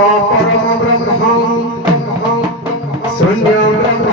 परम ब्रह्म शून्य ब्रह्म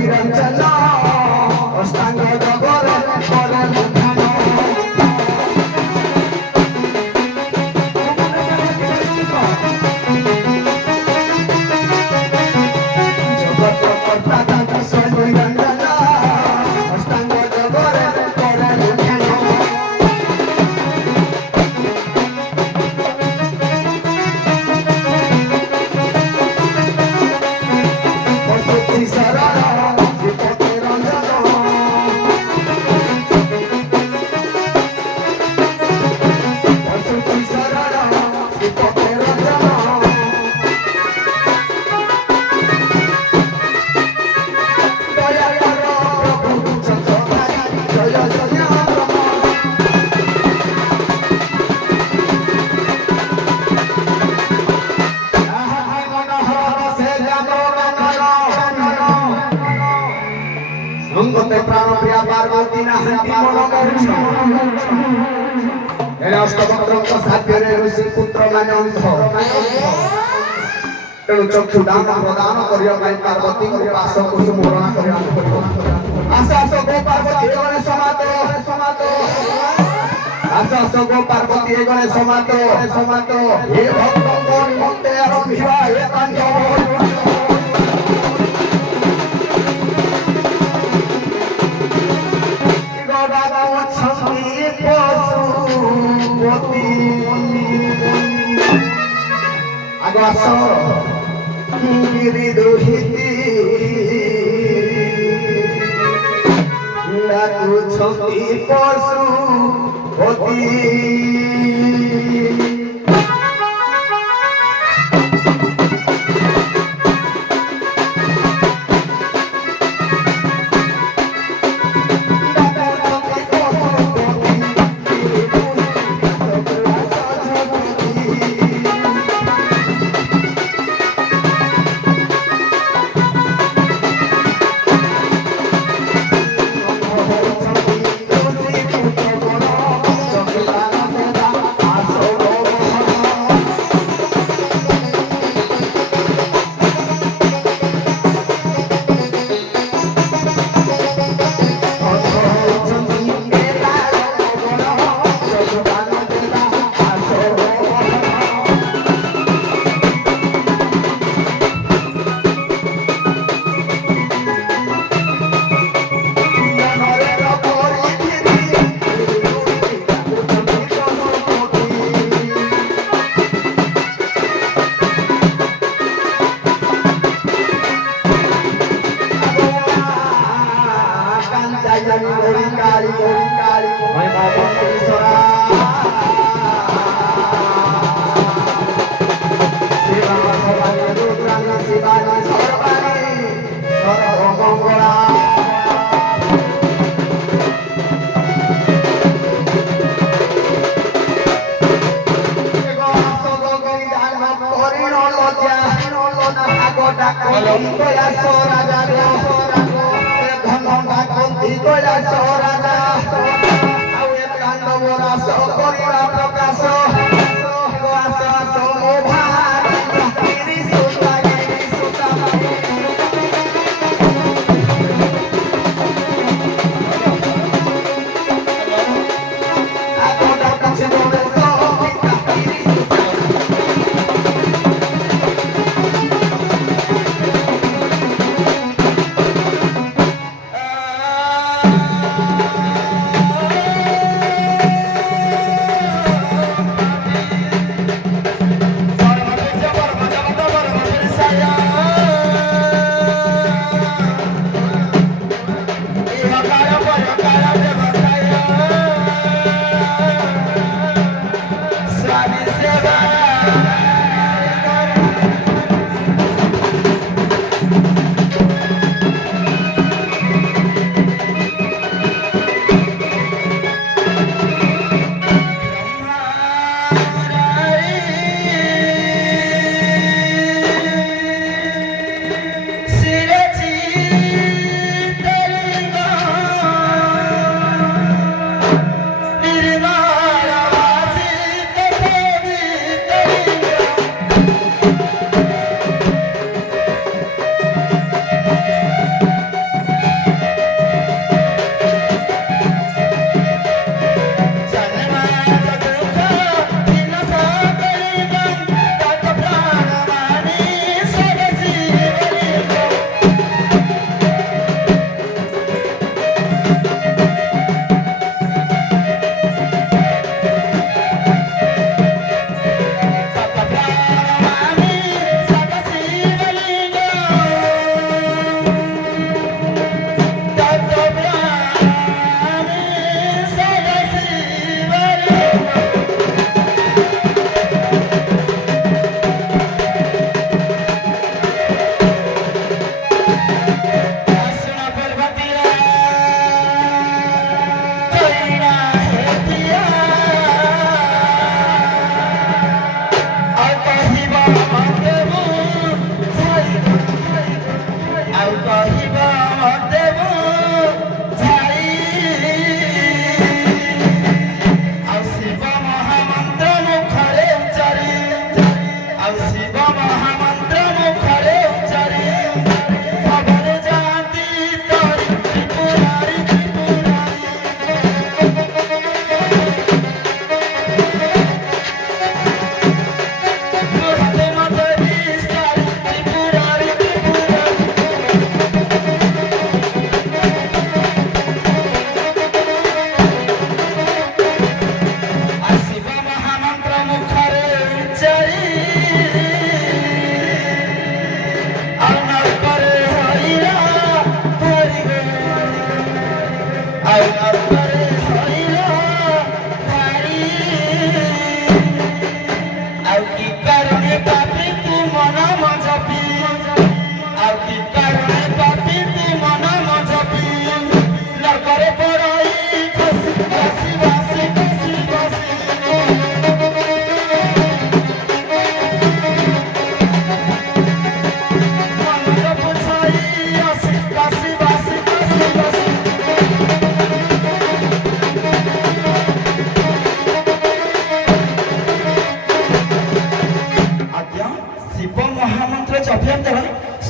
निरंजन अष्टांग जगरे करे मुखान जगत कर्ता विश्व निरंजन अष्टांग जगरे करे मुखान पशुपति शरण प्राण प्रिया पार्वती ना हंती मनोमोक्ष एने अष्टवक्र साध्य रे ऋषि पुत्र माने अंध तेणु चक्षु दान प्रदान करिया पाई पार्वती को पास को स्मरण करिया पड़िबो आशा सो गो पार्वती एगने समातो आशा सो गो पार्वती एगने समातो हे भक्त कोन मते आरंभिवा हे तांडव आगास गिरि दोहिती डाकु छंदी पशु होती কয়াস রাজা ধন ডাকন্তি কয়াস রাজা ଆଉ ଏ ତାଣ୍ଡବ ରାସ କରିବା ପ୍ରକାଶ ଆସ ଆସ ମୋ ଭାଇ ଗିରି ସୁତା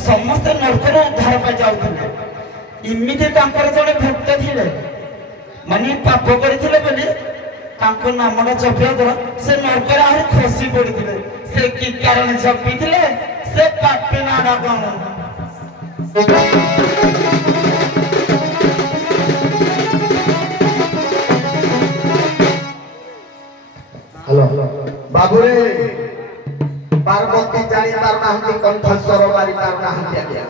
ସମସ୍ତେ ନର୍କରୁ ଉଦ୍ଧାର ପାଇ ଯାଉଥିଲେ। ଏମିତି ତାଙ୍କର ଜଣେ ଭକ୍ତ ଥିଲେ, ମାନେ ପାପ କରିଥିଲେ ବୋଲି ତାଙ୍କ ନାମଟା ଜପିବା ଦ୍ୱାରା ସେ ନର୍କରେ ଆହୁରି ଖସି ପଡିଥିଲେ। ସେ କି କାରଣ ଜପିଥିଲେ, ସେ ପାପୀ ନାଁ କଣ? हेलो बाबूरे पार्वती जानी पारुनाहंती कंठस्वर मारी पारुनाहंती आज्ञा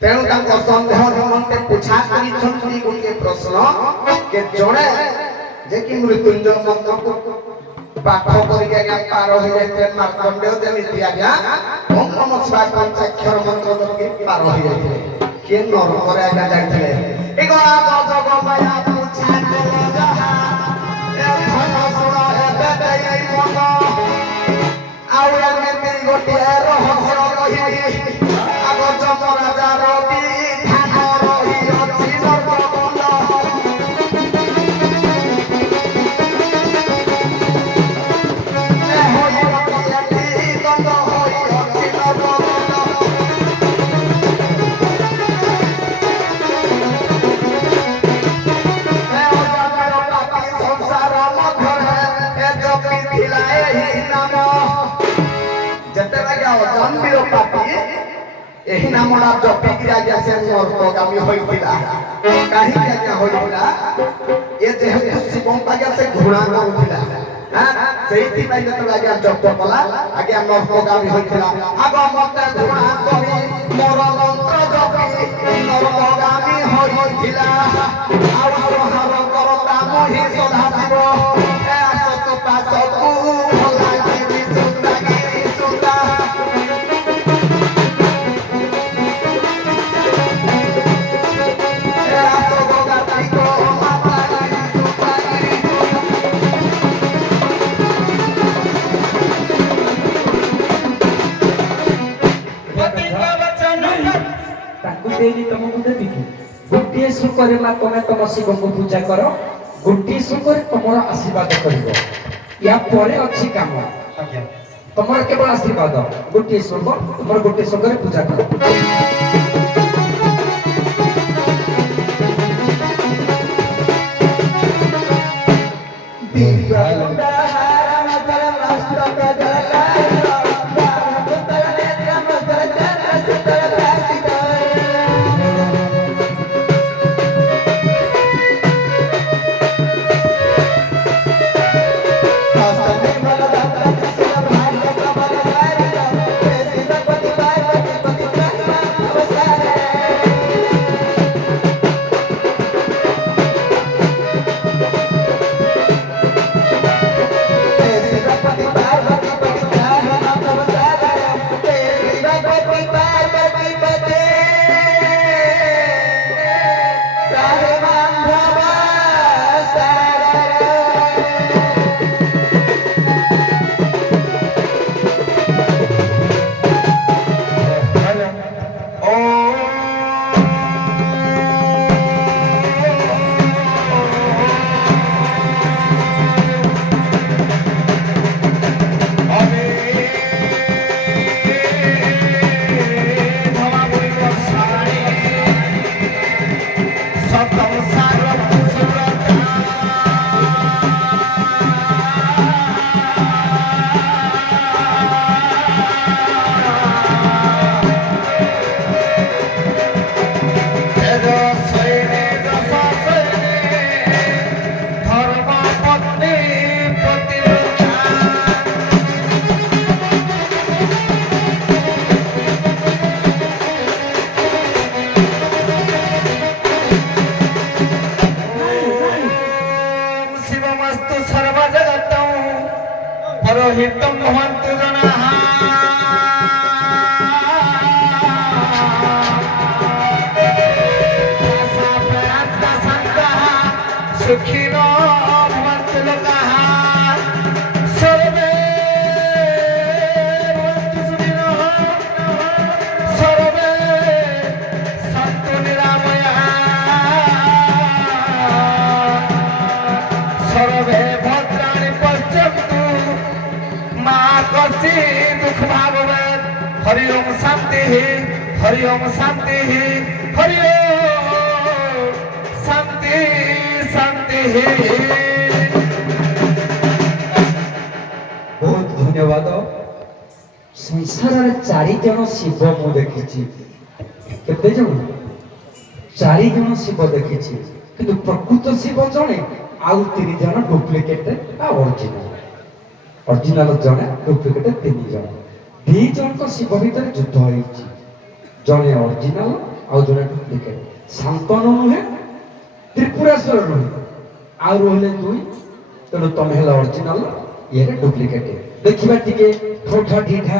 तेणु तांको संदेह निमंते पूछा करी छंती गोटे प्रश्न के जणे जे कि मृत्युंजय मंत्र को पाठ करी आज्ञा पार हो जायते मार्कंडेय जेमिति आज्ञा ओम नमः शिवाय पंचाक्षर मंत्र जपि पार हो जायते के नर करे आज्ञा जायते एगो आ जग माया पूछा को जहा ए धन सुना ए बेदै मन आउ एमिति गोटे रहस्य कहिबी आगो ଜଗନ୍ବୀର ପାପୀ ଏହି ନାମଟା ଜପିକିରି ଆଜ୍ଞା ସେ ନର୍କଗାମୀ ହୋଇଥିଲା। କାହିଁକି ଆଜ୍ଞା ହୋଇଥିଲା? ଏ ଯେହେତୁ ଶିବଙ୍କୁ ଆଜ୍ଞା ସେ ଘୃଣା କରୁଥିଲା, ସେଇଥିପାଇଁ ଯେତେବେଳେ ଆଜ୍ଞା ଜପ କଲା ଆଜ୍ଞା ନର୍କଗାମୀ ହୋଇଥିଲା। ଆଗ ମତେ ଘୃଣା କରି ମୋର ମନ୍ତ୍ର ଜପି ନର୍କଗାମୀ ହୋଇଥିଲା। ଆଉ ସଂହାର କରତା ମୁହିଁ ସଦାଶିବ ଏ ଆସତୁ ପାଶକୁ ଭଲାଗିରି ସୁତାଗିରି ସୁତା। तुमको देवी कि गोटे सुखरे माँ तुम्हें तुम शिव को पूजा कर गोटे सुखरे तुम आशीर्वाद कर या परे अच्छी काम तुम केवल आशीर्वाद गोटे सुख तुम गोटे सुखरे पूजा कर। परोहितम भवन्तु जनाः आशाप्रयान्ता सन्तः सुखिनो भवन्तु लोकाः सर्वे भवन्तु सुखिनः सर्वे सन्तु निरामयाः सर्वे भद्राणि पश्यन्तु मा कश्चित् दुःख भागवत्। हरि ओम शांति हरि ओम शांति हरि ओम शांति शांति। बहुत धन्यवाद। संसार चारि जन शिव मु देखी केते जन चारि जन शिव देखी किंतु प्रकृत शिव जने आउ 3 जन डुप्लिकेट आ ओरिजिनल जने डुप्लिकेट 3 जन 2 जन को शिव भीतर युद्ध होइछि जने ओरिजिनल आउ जने डुप्लिकेट शांतनु नुहे त्रिपुरासुर नुहे आउ रहले 2 तेणु तुम हेला ओरिजिनल ये डुप्लिकेट देखिबा टिके ठोठा ढीठा